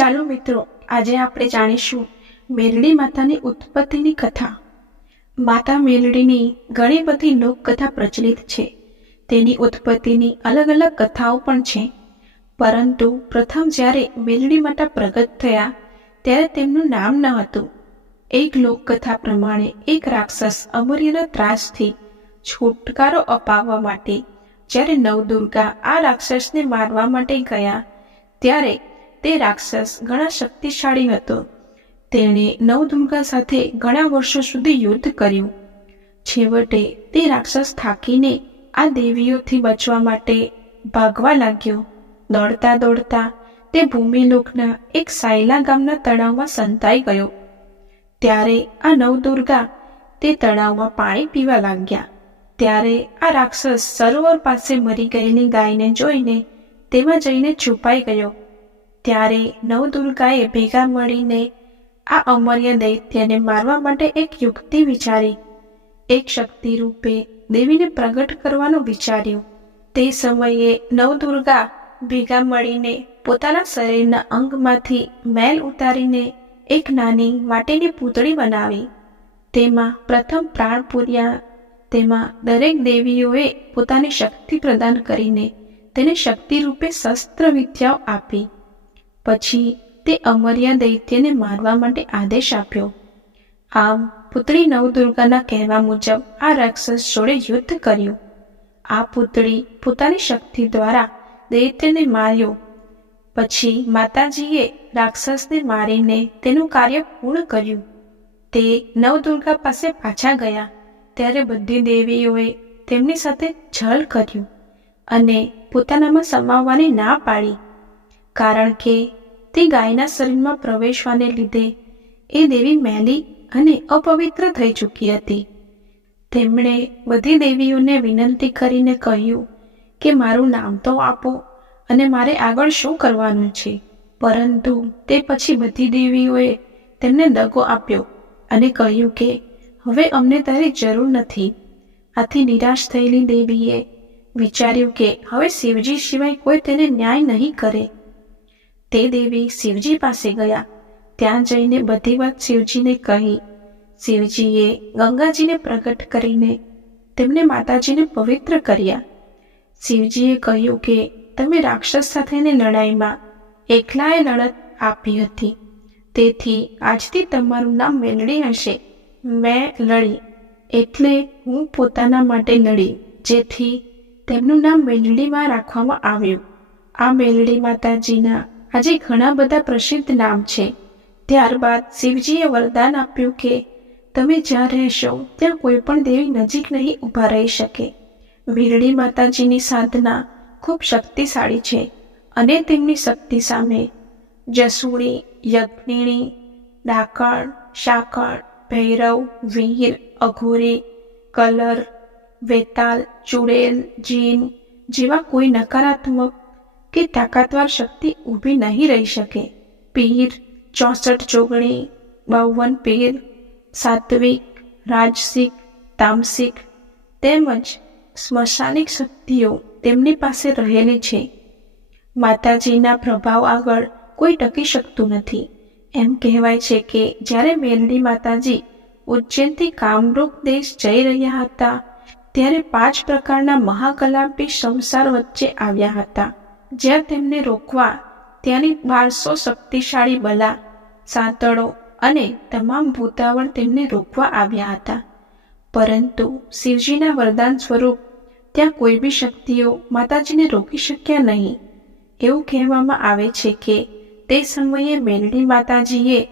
ચાલો મિત્રો, આજે આપણે જાણીશું મેલડી માતાની ઉત્પત્તિની કથા. માતા મેલડીની ઘણી બધી લોકકથા પ્રચલિત છે. તેની ઉત્પત્તિની અલગ અલગ કથાઓ પણ છે. પરંતુ પ્રથમ જ્યારે મેલડી માતા પ્રગટ થયા, ત્યારે તેમનું નામ ન હતું. એક લોકકથા પ્રમાણે એક રાક્ષસ અમૂર્યના ત્રાસથી છુટકારો અપાવવા માટે જ્યારે નવદુર્ગા આ રાક્ષસને મારવા માટે ગયા, ત્યારે તે રાક્ષસ ઘણા શક્તિશાળી હતો. તેણે નવદુર્ગા સાથે ઘણા વર્ષો સુધી યુદ્ધ કર્યું. છેવટે તે રાક્ષસ થાકીને આ દેવીઓથી બચવા માટે ભાગવા લાગ્યો. દોડતા દોડતા તે ભૂમિલોકના એક સાયલા ગામના તળાવમાં સંતાઈ ગયો. ત્યારે આ નવદુર્ગા તે તળાવમાં પાણી પીવા લાગ્યા. ત્યારે આ રાક્ષસ સરોવર પાસે મરી ગયેલી ગાયને જોઈને તેમાં જઈને છુપાઈ ગયો. ત્યારે નવદુર્ગાએ ભેગા મળીને આ અમર્ય દૈત્યને મારવા માટે એક યુક્તિ વિચારી. એક શક્તિ રૂપે દેવીને પ્રગટ કરવાનું વિચાર્યું. તે સમયે નવદુર્ગા ભેગા મળીને પોતાના શરીરના અંગમાંથી મેલ ઉતારીને એક નાની માટીની પૂતળી બનાવી. તેમાં પ્રથમ પ્રાણ પૂર્યા. તેમાં દરેક દેવીઓએ પોતાની શક્તિ પ્રદાન કરીને તેને શક્તિ રૂપે શસ્ત્ર વિદ્યાઓ આપી. પછી તે અમર્યા દૈત્યને મારવા માટે આદેશ આપ્યો. આમ, પુત્રી નવદુર્ગાના કહેવા મુજબ આ રાક્ષસ જોડે યુદ્ધ કર્યું. આ પુતળી પોતાની શક્તિ દ્વારા દૈત્યને માર્યો. પછી માતાજીએ રાક્ષસને મારીને તેનું કાર્ય પૂર્ણ કર્યું. તે નવદુર્ગા પાસે પાછા ગયા. ત્યારે બધી દેવીઓએ તેમની સાથે છળ કર્યું અને પોતાનામાં સમાવવાની ના પાડી. કારણ કે તે ગાયના શરીરમાં પ્રવેશવાને લીધે એ દેવી મેલી અને અપવિત્ર થઈ ચૂકી હતી. તેમણે બધી દેવીઓને વિનંતી કરીને કહ્યું કે મારું નામ તો આપો અને મારે આગળ શું કરવાનું છે. પરંતુ તે પછી બધી દેવીઓએ તેમને દગો આપ્યો અને કહ્યું કે હવે અમને તારી જરૂર નથી. આથી નિરાશ થયેલી દેવીએ વિચાર્યું કે હવે શિવજી સિવાય કોઈ તેને ન્યાય નહીં કરે. તે દેવી શિવજી પાસે ગયા. ત્યાં જઈને બધી વાત શિવજીને કહી. શિવજીએ ગંગાજીને પ્રગટ કરીને તેમને માતાજીને પવિત્ર કર્યા. શિવજીએ કહ્યું કે, તમે રાક્ષસ સાથેની લડાઈમાં એકલાએ લડત આપી હતી. તેથી આજથી તમારું નામ મેલડી હશે. મેં લડી. એટલે હું પોતાના માટે લડી, જેથી તેમનું નામ મેલડીમાં રાખવામાં આવ્યું. આ મેલડી માતાજીના આજે ઘણા બધા પ્રસિદ્ધ નામ છે. ત્યારબાદ શિવજીએ વરદાન આપ્યું કે, તમે જ્યાં રહેશો, ત્યાં કોઈ પણ દેવી નજીક નહીં ઊભા રહી શકે. વીરળી માતાજીની સાધના ખૂબ શક્તિશાળી છે અને તેમની શક્તિ સામે જસુણી યજ્ઞિણી ડાકણ શાકળ, ભૈરવ, વીર, અઘોરી, કલર, વેતાલ, ચુડેલ, જીન જેવા કોઈ નકારાત્મક કે તાકાતવાર શક્તિ ઊભી નહીં રહી શકે. પીર, ચોસઠ ચોગણી, બાવન પીર, સાત્વિક, રાજસિક, તામસિક તેમજ સ્મશાનિક શક્તિઓ તેમની પાસે રહેલી છે. માતાજીના પ્રભાવ આગળ કોઈ ટકી શકતું નથી. એમ કહેવાય છે કે જ્યારે મેલડી માતાજી ઉજ્જૈનથી કામરૂપ દેશ જઈ રહ્યા હતા, ત્યારે પાંચ પ્રકારના મહાકલાપી સંસાર વચ્ચે આવ્યા હતા. જ્યાં તેમને રોકવા, ત્યાંની બારસો શક્તિશાળી બલા, સાંતળો અને તમામ ભૂતાવળ તેમને રોકવા આવ્યા હતા. પરંતુ શિવજીના વરદાન સ્વરૂપ ત્યાં કોઈ બી શક્તિઓ માતાજીને રોકી શક્યા નહીં. એવું કહેવામાં આવે છે કે તે સમયે મેલડી માતાજીએ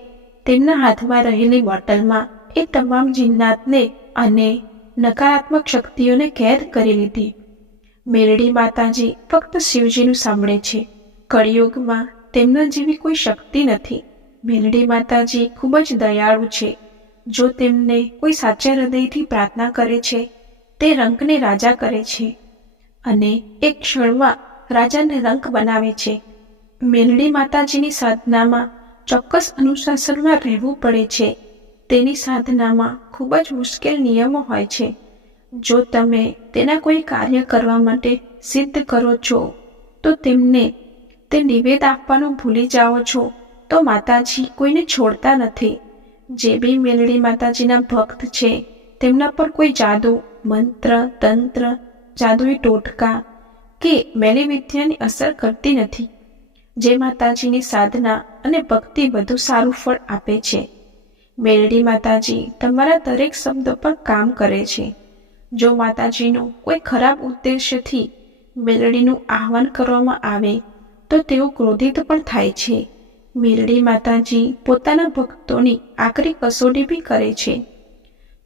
તેમના હાથમાં રહેલી બોટલમાં એ તમામ જિન્નાતને અને નકારાત્મક શક્તિઓને કેદ કરી લીધી. મેલડી માતાજી ફક્ત શિવજીનું સાંભળે છે. કળિયુગમાં તેમના જેવી કોઈ શક્તિ નથી. મેલડી માતાજી ખૂબ જ દયાળુ છે. જો તેમને કોઈ સાચા હૃદયથી પ્રાર્થના કરે છે, તે રંકને રાજા કરે છે અને એક ક્ષણમાં રાજાને રંક બનાવે છે. મેલડી માતાજીની સાધનામાં ચોક્કસ અનુશાસનમાં રહેવું પડે છે. તેની સાધનામાં ખૂબ જ મુશ્કેલ નિયમો હોય છે. જો તમે તેના કોઈ કાર્ય કરવા માટે સિદ્ધ કરો છો, તો તેમને તે નિવેદ આપવાનું ભૂલી જાઓ છો, તો માતાજી કોઈને છોડતા નથી. જે બી મેલડી માતાજીના ભક્ત છે, તેમના પર કોઈ જાદુ, મંત્ર, તંત્ર, જાદુઈ ટોટકા કે મેલી વિદ્યાની અસર કરતી નથી. જે માતાજીની સાધના અને ભક્તિ વધુ સારું ફળ આપે છે. મેલડી માતાજી તમારા દરેક શબ્દો પર કામ કરે છે. જો માતાજીનું કોઈ ખરાબ ઉદ્દેશ્યથી મેલડીનું આહવાન કરવામાં આવે, તો તેઓ ક્રોધિત પણ થાય છે. મેલડી માતાજી પોતાના ભક્તોની આકરી કસોટી બી કરે છે.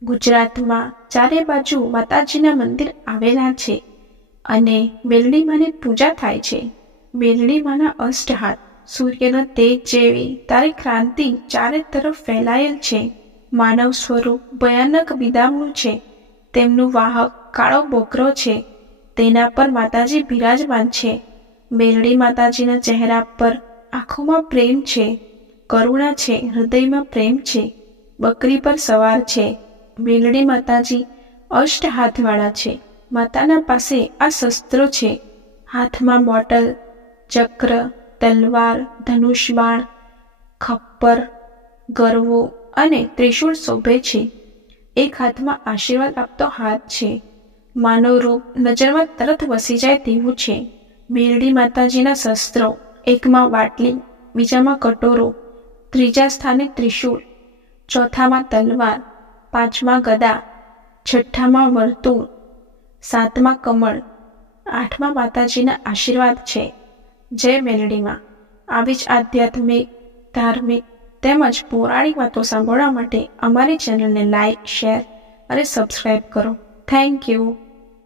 ગુજરાતમાં ચારે બાજુ માતાજીના મંદિર આવેલા છે અને મેલડી માની પૂજા થાય છે. મેલડી માના અષ્ટહાત, સૂર્યના તેજ જેવી તારી ક્રાંતિ ચારે તરફ ફેલાયેલ છે. માનવ સ્વરૂપ ભયાનક વિદામણું છે. તેમનું વાહક કાળો બોકરો છે. તેના પર માતાજી બિરાજમાન છે. મેલડી માતાજીના ચહેરા પર આંખોમાં પ્રેમ છે. કરુણા છે, હૃદયમાં પ્રેમ છે. બકરી પર સવાર છે. મેલડી માતાજી અષ્ટ હાથવાળા છે. માતાના પાસે આ શસ્ત્રો છે. હાથમાં બોટલ, ચક્ર, તલવાર ધનુષ બાણ ખપ્પર, ગરવો અને ત્રિશૂળ શોભે છે. એક હાથમાં આશીર્વાદ આપતો હાથ છે. માનવ રૂપ નજરમાં તરત વસી જાય તેવું છે. મેરડી માતાજીના શસ્ત્રો, એકમાં વાટલી, બીજામાં કટોરો, ત્રીજા સ્થાને ત્રિશૂળ, ચોથામાં તલવાર, પાંચમા ગદા, છઠ્ઠામાં વર્તુળ, સાતમા કમળ, આઠમા માતાજીના આશીર્વાદ છે. જય મેલડીમાં આવી જ આધ્યાત્મિક, ધાર્મિક તેમજ પૌરાણિક વાતો સાંભળવા માટે અમારી ચેનલને લાઇક શેર અને સબસ્ક્રાઈબ કરો. Thank you.